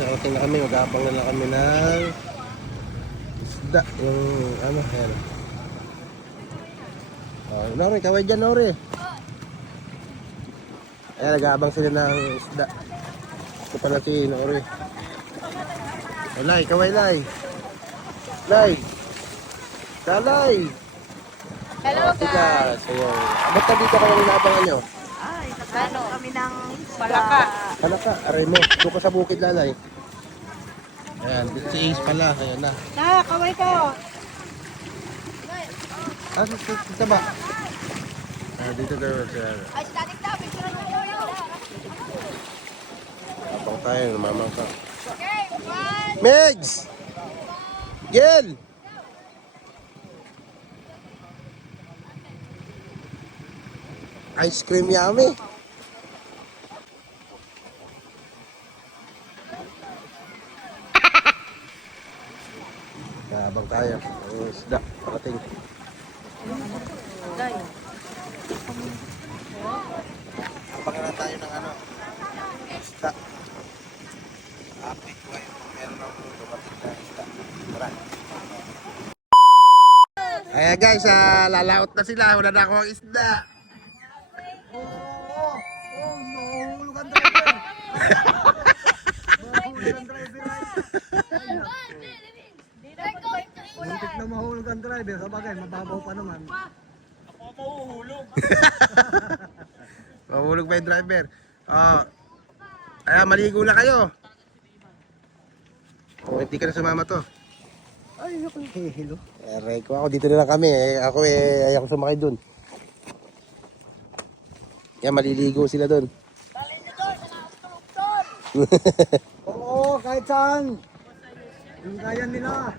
Nakating na kami, mag-aabang na lang kami ng isda. Yung ano, yan. Oh, Nori, kaway dyan, Nori. Ayan, nag-aabang sila ng isda. Ito pala si Nori. Oh, Lai, kaway Lai. Lai. Dalay. Hello guys! So, ba't ka dito kayo nilaabangan nyo? Ay, nagano kami ng palaka. Halaka, aray mo. Doon ka sa bukid, Lalay. Ayan, si Ace pala. Ayan na. Kaway ko. Ah, dito ba? Ah, dito daw siya. Ay, static na. Picture mo yun. Abang tayo, namamang ka. Okay, one. Megs! Gel! Ice cream yummy. Abang tayo. Ang isda, parating. Abangan na tayo ng ano, isda. Update ko kayo kung meron ng dumating na isda. Tara. Ayan guys, lalaot na sila. Wala na akong isda. Mahulog ang driver. Mahulog ang driver. Muntik na mahulog ang driver. Sabagay, mababaw pa naman. Mahulog pa yung driver. Ayan, maligo na kayo. Hindi ka na sumama to. Ay, ako hihilo. Aray ko, ako dito na lang kami. Ako ayaw ko sumakay dun. Yan, maliligo sila dun. Oo, kahit saan. Yung kaya nila.